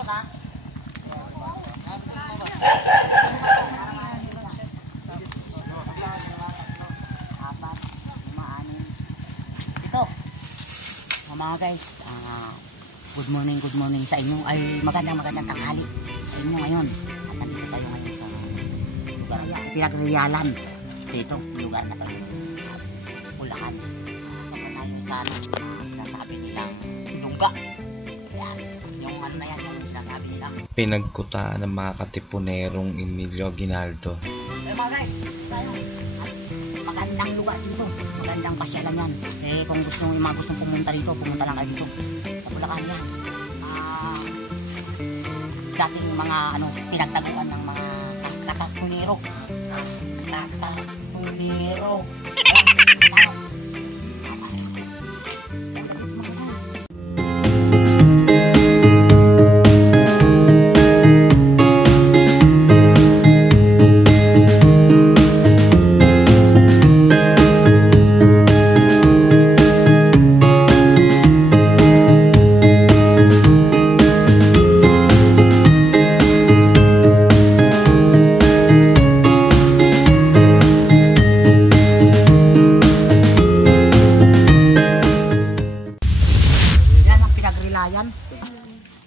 pumasok ha. Apat, 5, 6, 7. Ito. Mga guys, good morning sa inyo. Ay magandang tanghali sa inyo ngayon. At nandito tayo ngayon sa lugar pinagriyalan. Dito, lugar na tayo. Bulacan. Sobrang tayo sa sinasabi nilang lungga. Yan. Yung ano na yan, yung sinasabi nilang pinagkutaan ng mga katipunerong Emilio Aguinaldo. Pero mga guys, tayo. Magandang lugar dito. Magandang pasyalan yan. Eh kung gustong pumunta dito, pumunta lang kayo dito. Sa Bulacan yan. Dating mga pinagtaguan ng mga katapunero. Katapunero.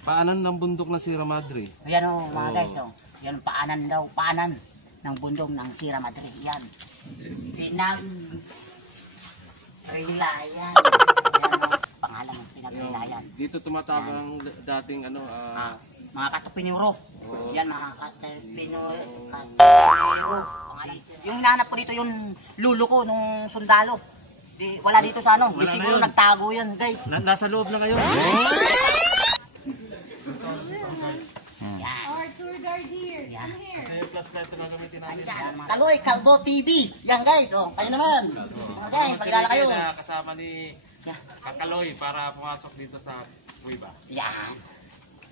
Paanan ng bundok ng Sierra Madre. Ayan o mga guys, yan paanan ng bundok ng Sierra Madre. Yan. Pinagrilayan. Pangalan ng pinagrilayan. Dito tumatawag ang dating mga katapinuro. Yan mga katapinuro. Yung nanap ko dito yung lulo ko nung sundalo. Wala dito sa Di siguro nagtago yan guys. Nasa loob na kayo. Our tour guide here. Yan. Yung flashlight na gagamitin natin. Kaloy, Kalbo TV. Yan guys, kayo naman. Okay, pagkilala kayo. Kasama ni Kakaloy para pumasok dito sa Cueva. Yan.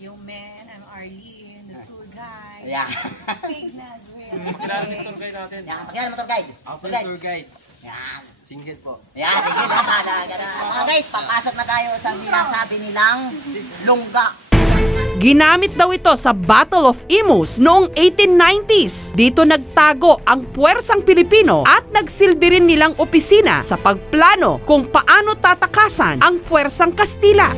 Yung man, I'm Arlene, the tour guide. Yan. Big Nadriel. Kilala yung tour guide natin. Yan, pakilala mo tour guide. Ako yung tour guide. Yan. Singgit po. Yan, sige na. Mga guys, papasok na tayo sa sinasabi nilang lungga. Ginamit daw ito sa Battle of Imus noong 1890s. Dito nagtago ang puwersang Pilipino at nagsilbi rin nilang opisina sa pagplano kung paano tatakasan ang puwersang Kastila.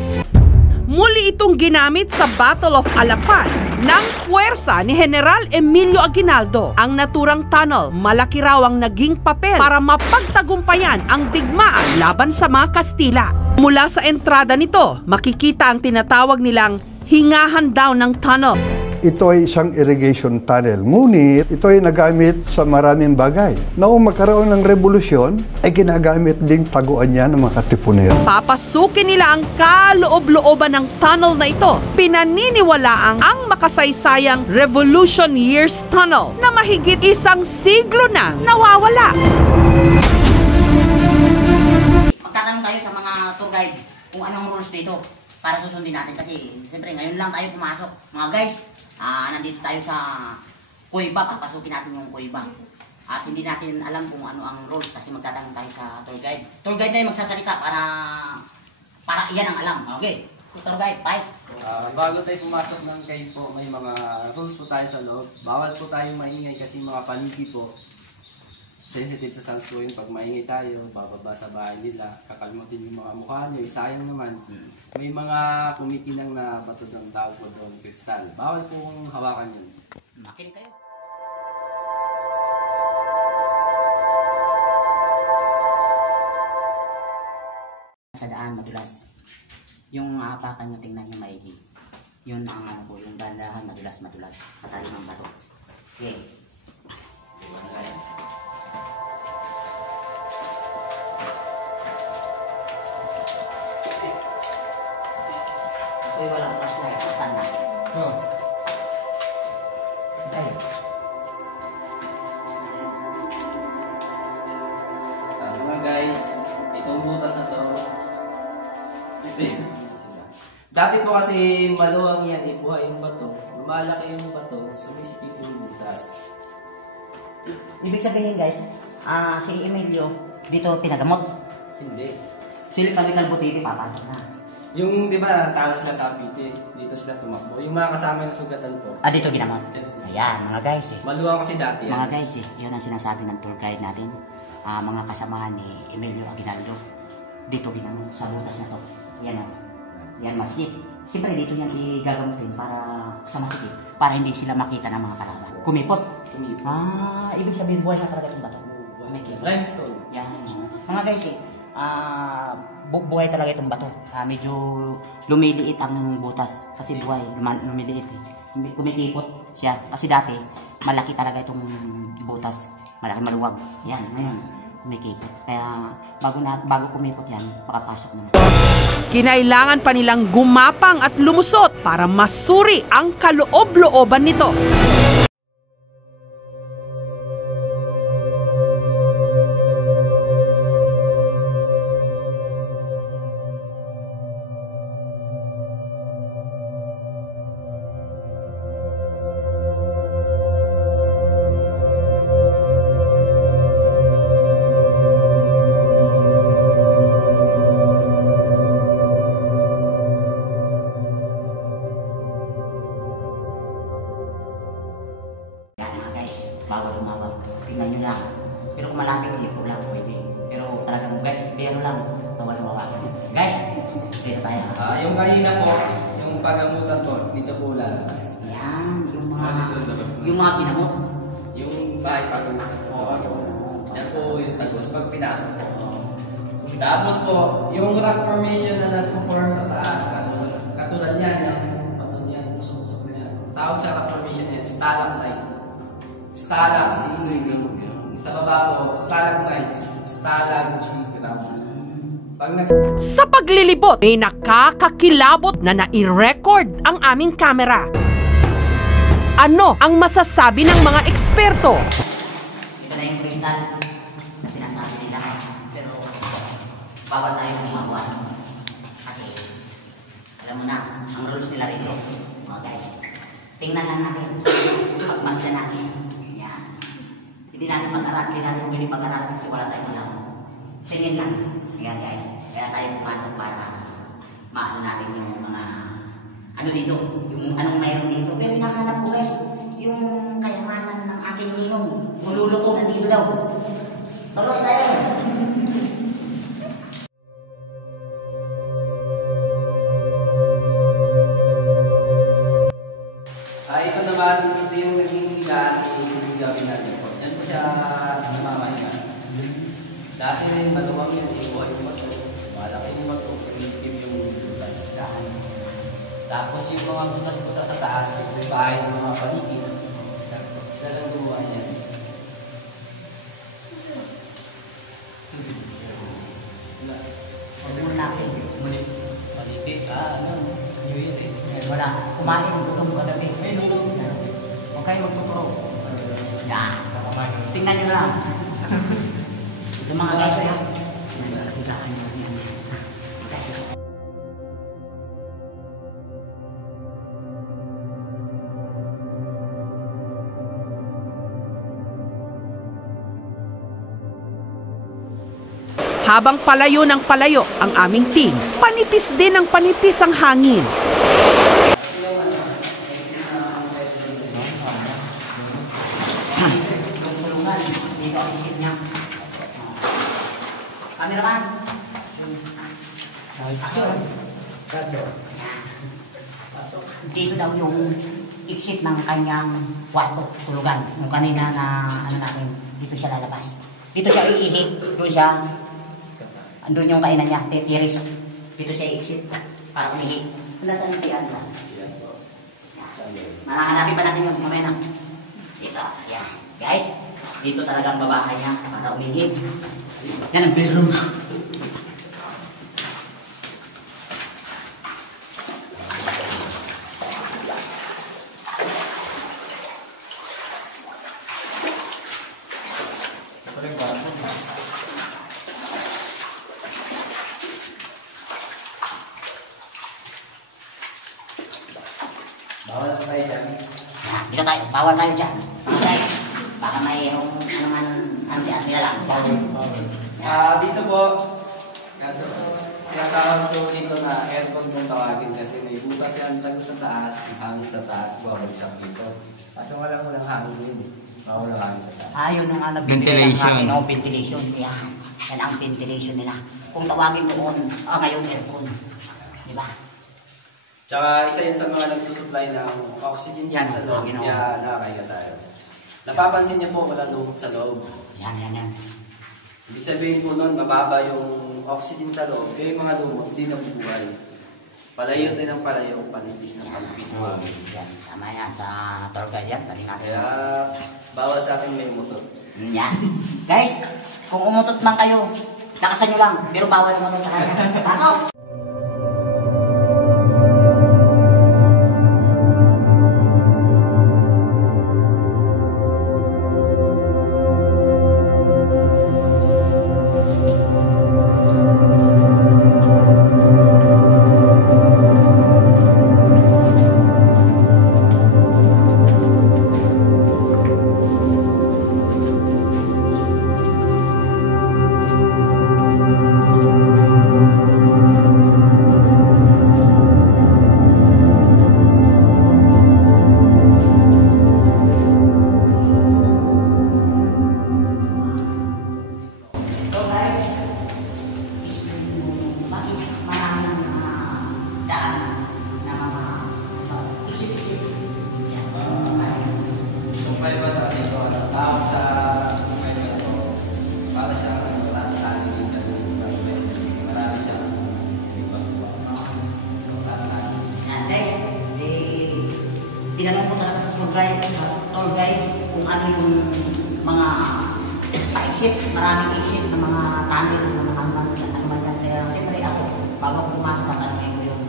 Muli itong ginamit sa Battle of Alapan ng puwersa ni General Emilio Aguinaldo. Ang naturang tunnel, malaki raw ang naging papel para mapagtagumpayan ang digmaan laban sa mga Kastila. Mula sa entrada nito, makikita ang tinatawag nilang hingahan daw ng tunnel. Ito ay isang irrigation tunnel. Ngunit ito ay nagamit sa maraming bagay. Noong magkaroon ng revolusyon, ay ginagamit ding taguan niya ng mga katipunero. Papasukin nila ang kaloob-looban ng tunnel na ito. Pinaniniwalaang ang makasaysayang Revolution Years Tunnel na mahigit 1 siglo na nawawala. Magtatanong tayo sa mga tour guide kung anong rules dito para susundin natin kasi siyempre ngayon lang tayo pumasok. Mga guys, nandito tayo sa Cueva, papasukin natin yung Cueva. At hindi natin alam kung ano ang rules kasi magtatanong tayo sa tour guide. Tour guide na yung magsasalita para iyan ang alam. Okay, tour guide, bye. Bago tayo pumasok ng cave po, may mga rules po tayo sa loob. Bawal po tayong maingay kasi mga paligid po. Sensitive sa sounds po yun. Pag maingay tayo, bababa sa bahay nila, kakalimutin yung mga mukha nyo, sayang naman. May mga kumikinang na bato doon, tawag po doon, kristal. Bawal pong hawakan yun. Makinig kayo. Sa daan, madulas. Yung apakan nyo, tingnan nyo maigi. Yun ang yung dahan-dahan, madulas. Sa tali ng bato. Okay. Uy, walang flashlight. Saan natin? Okay. Mga guys, itong butas na to. Dati po kasi maluwang yan, ipuha yung bato. Lumalaki yung bato, sumisikip yung butas. Ibig sabihin guys, si Emilio dito pinagamot. Hindi. Si Kalbo TV papasok na. Yung, di ba, tao sila sa Pite, dito dito sila tumakbo. Yung mga kasama ng sugatan po. Dito ginamot. Ayan, mga guys eh. Maluwang kasi dati yan. Mga guys eh, yun ang sinasabi ng tour guide natin. Mga kasamahan ni Emilio Aguinaldo. Dito ginamot sa butas na to. Yan o. Yan masikip. Siyempre dito yan igagamutin para sa masikip. Para hindi sila makita ng mga kalaban. Kumipot. Ibig sabihin buhay na talaga itong bato. Kumikipot. Limestone. Yan. Mga guys eh, buhay talaga itong bato. Medyo lumiliit ang butas kasi buhay, lumiliit. Kumikipot siya kasi dati malaki talaga itong butas, malaki maluwag. Yan, ngayon kumikipot. Kaya bago kumipot yan, makapasok na. Kinailangan pa nilang gumapang at lumusot para masuri ang kaloob-looban nito. Bawal umawag. Tingnan nyo lang. Pero kung malapit, ipo lang. Pwede. Pero talagang guys, biro lang. Bawal umawagan. Guys, dito tayo. Yung kanina po, yung pagamutan po, dito po lalabas. Yan, yung mga ginamot. Yung bahay pagamutan po. Yan po yung tagos pag pinasok po. Tapos po, yung rock formation na nag-form sa taas, katulad niyan, yung pato niyan, tusok-tusok niyan. Tawag sa rock formation yan, stalactite. Stalactite. Sa baba po, stalagmites, stalagmite. Sa paglilibot, may nakakakilabot na nai-record ang aming kamera. Ano ang masasabi ng mga eksperto? Ito na yung kristal na sinasabi nila. Pero bawal tayo gumawa. Kasi alam mo na, ang rules nila rito. Mga guys, tingnan lang natin. Pagmasdan natin. Yan. Hindi natin pag-aralan. Hindi natin pwede pag-aralan kasi wala tayong alam. Tingin lang. Ayan guys. Kaya tayo pumasok para maano natin yung mga ano dito. Yung anong mayroon dito. Pero hinahanap ko guys, yung kayamanan ng aking ninong. Mululo ko nandito daw. Tuloy tayo. Ito naman, ito yung naging higaan yung gawin natin po. Diyan po siya namamahinga. Dati rin maluwang yan, buhay yung bato. Malaki yung bato, skip yung butas. Tapos yung mga butas-butas sa taas, yung bahay ng mga paligid. Sila lang gumawa niyan. Huwag muna natin. Paligid, New Year eh. Wala. Kumain, gutom ka gabi. Huwag kayo magtuturo. Yan. Tingnan nyo lang. Ito mga guys ya. Higaan nyo yan. Habang palayo ng palayo ang aming team, panipis din ang panipis ang hangin. Yung tulungan, dito ang isip niya. Cameraman. Action. Dito daw yung exit ng kanyang kwarto, tulugan. Yung kanina na ano natin, dito siya lalabas. Dito siya iihit, doon siya. Andun yung kainan niya, tetiris. Dito siya i-exit para umihi. Nasaan si Andra? Hanapin pa natin yung mamaya na. Dito, yan. Guys, dito talaga ang babahay niya para umihi. Yan ang bedroom. Bawal na tayo dyan. Dito tayo, bawal tayo dyan. Guys, baka mayroong ano man, ano nila lang. Dito po, tinatawag ko dito na aircon kung tawagin kasi may butas yan tagos sa taas, hangin sa taas, bumabagsak dito. Kaso walang hangin yun. Walang hangin sa taas. Yun ang Ventilation. Ventilation. Yan. Yan ang ventilation nila. Kung tawagin noon, ngayon aircon. Di ba? Tsaka isa yun sa mga nagsusupply ng oxygen Yan, sa loob. Panginoon. Kaya nakakaya tayo. Napapansin niyo po walang lumot sa loob. Yan. Ibig sabihin po nun, mababa yung oxygen sa loob. Kaya yung mga lumot, hindi nabubuhay. Palayo din ang palayo, panipis na panipis. Yan. Tama yan sa tour guide yan. Balik natin. Kaya bawal sa atin may umutot. Yan. Guys, kung umutot man kayo, lakasan nyo lang. Pero bawal umutot sa kanya. Pasok! Tinanong ko talaga sa tour guide kung ano yung mga pa-exit, maraming exit ng mga tunnel, ng mga hanggang ano man yan. Kaya siyempre ako, bago ako pumasok, tatanungin ko yung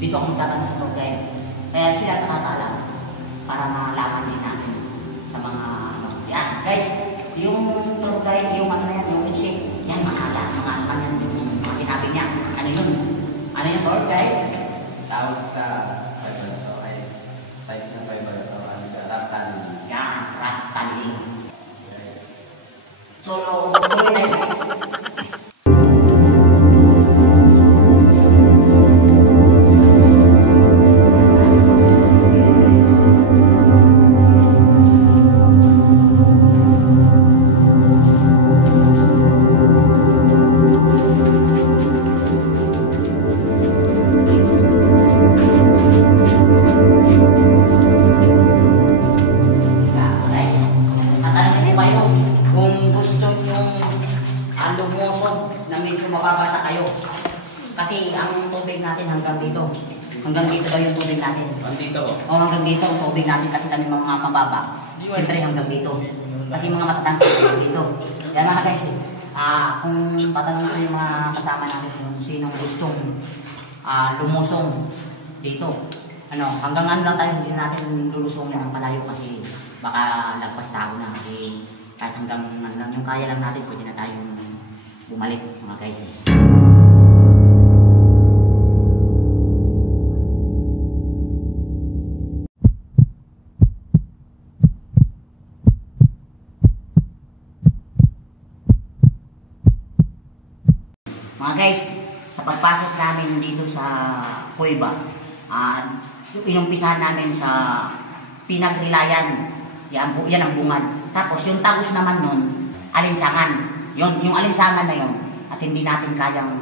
dito ako magtatanong sa tour guide. Kaya sila nakakaalam para malaman din natin sa mga ano. Yan, guys, yung tour guide, yung ano na yan, yung exit, yan mga ano yan yung sinabi niya. Ano yun? Ano yung tour guide? Tawag sa type ng fiber o ano siya, rat tunneling. Yan, rat tunneling. Yes. Tuloy tayo guys. Mababasa kayo. Kasi ang tubig natin hanggang dito. Hanggang dito daw yung tubig natin. Andito po? O hanggang dito ang tubig natin kasi kami mga mababa. Siyempre hanggang dito. Kasi mga matatangkad hanggang dito. Kaya mga guys, kung tatanong ko yung mga kasama natin kung sinong gustong lumusong dito. Hanggang ano lang tayo, hindi natin lulusongin ang palayo kasi baka lagpas tao na. Kasi kahit hanggang yung kaya lang natin, pwede na tayong bumalik mga guys eh. Mga guys, sa pagpasok namin dito sa kuweba, inumpisahan namin sa Pinagrilayan. Yan ang bungad. Tapos yung tagos naman nun, Alinsangan. Yung alinsangan na yon at hindi natin kayang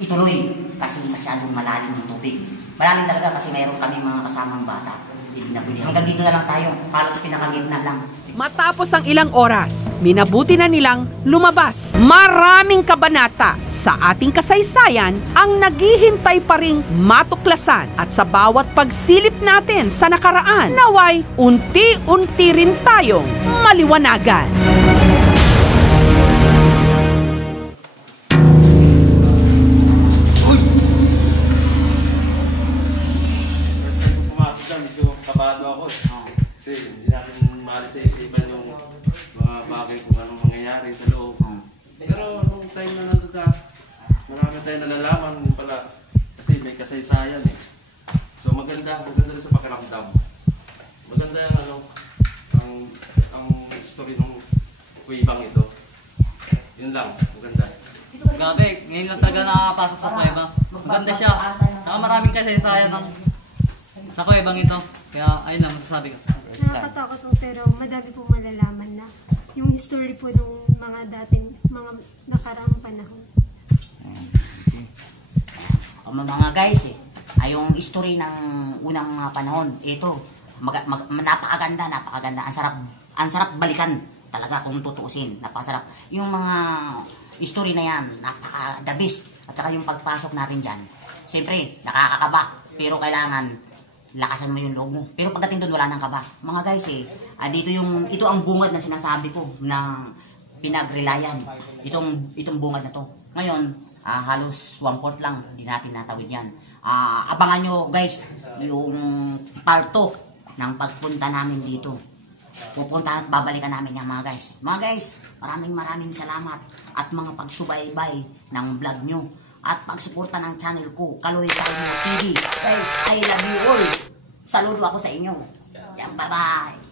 ituloy kasi masyadong malalim ang tubig. Malalim talaga kasi mayroon kami mga kasamang bata. Hanggang dito na lang tayo, halos pinakagitna lang. Matapos ang ilang oras, minabuti na nilang lumabas. Maraming kabanata sa ating kasaysayan ang naghihintay pa ring matuklasan at sa bawat pagsilip natin sa nakaraan, naway unti-unti rin tayong maliwanagan. Kabado ako eh. Kasi hindi natin maalis sa isipan yung mga bagay kung anong mangyayari sa loob. Pero nung time na nandun ka, marami tayong nalalaman din pala. Kasi may kasaysayan eh. So maganda rin sa pakiramdam. Maganda yung ang story ng kuwibang ito. Yun lang, maganda. Grabe, ngayon lang talaga nakapasok sa kuweba. Maganda siya. Saka maraming kasaysayan sa kuwebang ito. Kaya ayun lang masasabi ko. Nakakatakot po pero madami po malalaman na yung history po ng mga dating, mga nakaraang panahon. Mga guys ay yung history ng unang mga panahon. Ito, napakaganda. Ang sarap balikan talaga kung tutuusin. Napakasarap. Yung mga history na yan, napaka-the best. At saka yung pagpasok natin dyan, siyempre, nakakakaba. Pero kailangan, lakasan mo yung loob mo. Pero pagdating doon, wala nang kaba. Mga guys ito ang bungad na sinasabi ko na pinagrelayan. Itong bungad na to. Ngayon, halos 1/4 lang, hindi natin natawid yan. Abangan nyo guys, yung part 2 ng pagpunta namin dito. Pupunta at babalikan namin yan mga guys. Mga guys, maraming salamat at mga pagsubaybay ng vlog nyo at pagsuporta ng channel ko, Kaloy Kalmo TV. Guys, I love you all. Saludo ako sa inyo. Yan, bye-bye.